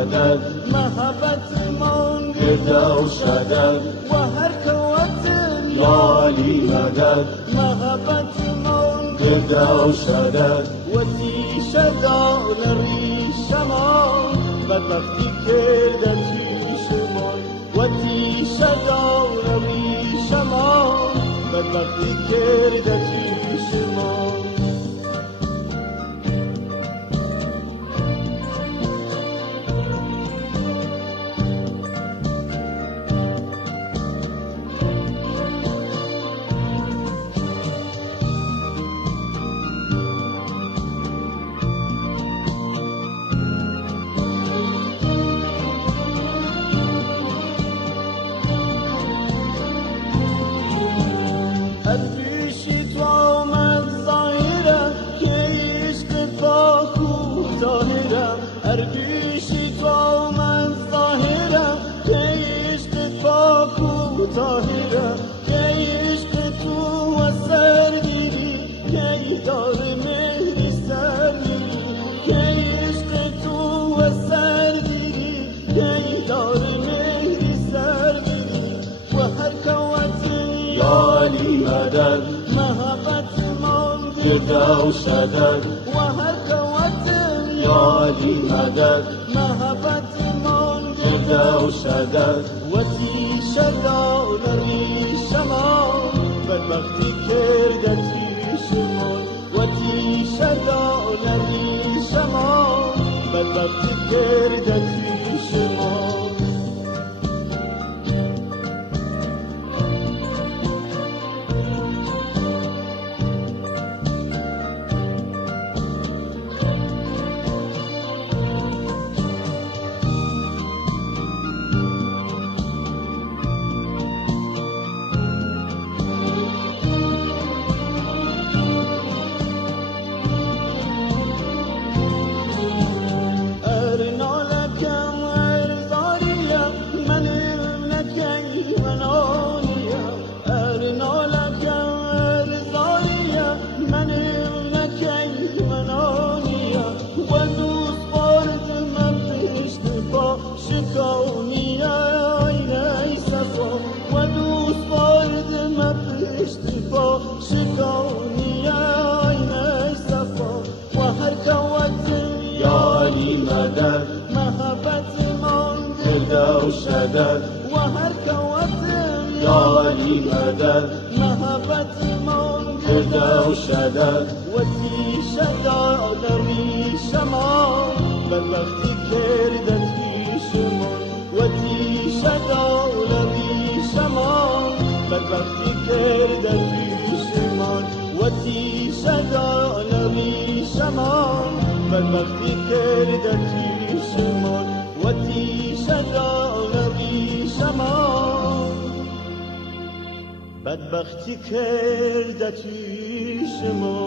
مدد محبت من گرده و شدد و هر قوت یا علی مدد محبت من گرده و شدد و تیش دار ریشمان بدبختی کرده پیشمان و تیش دار ریشمان بدبختی کرده پیشمان پیشی تو آمد ظاهرم که عشق پاک و طاهرم هر پیشی تو آمد ظاهرم که عشق پاک و طاهرم که عشق تو و سرگیری که دار مهر سرگیری که عشق تو و سرگیری که دار مهر سرگیری و هر قوت یا علی مدد محبت من گرده و شدد و هر قوت یا علی مدد محبت من گرده و شدد و تیش دار ریشمان بدبختی کرده پیشمان و تیش دار ریشمان بدبختی کرده پیشمان یا علی مدد محبت من گرده و شدد و هر قوت یا علی مدد محبت من گرده و شدد و تیش دار ریشمان بدبختی کرده پیشمان و تیش دار ریشمان بدبختی کرده پیشمان و تیش دار ریشمان بدبختی کرده پیشمان و تیش دار ریشمان بدبختی کرده پیشمان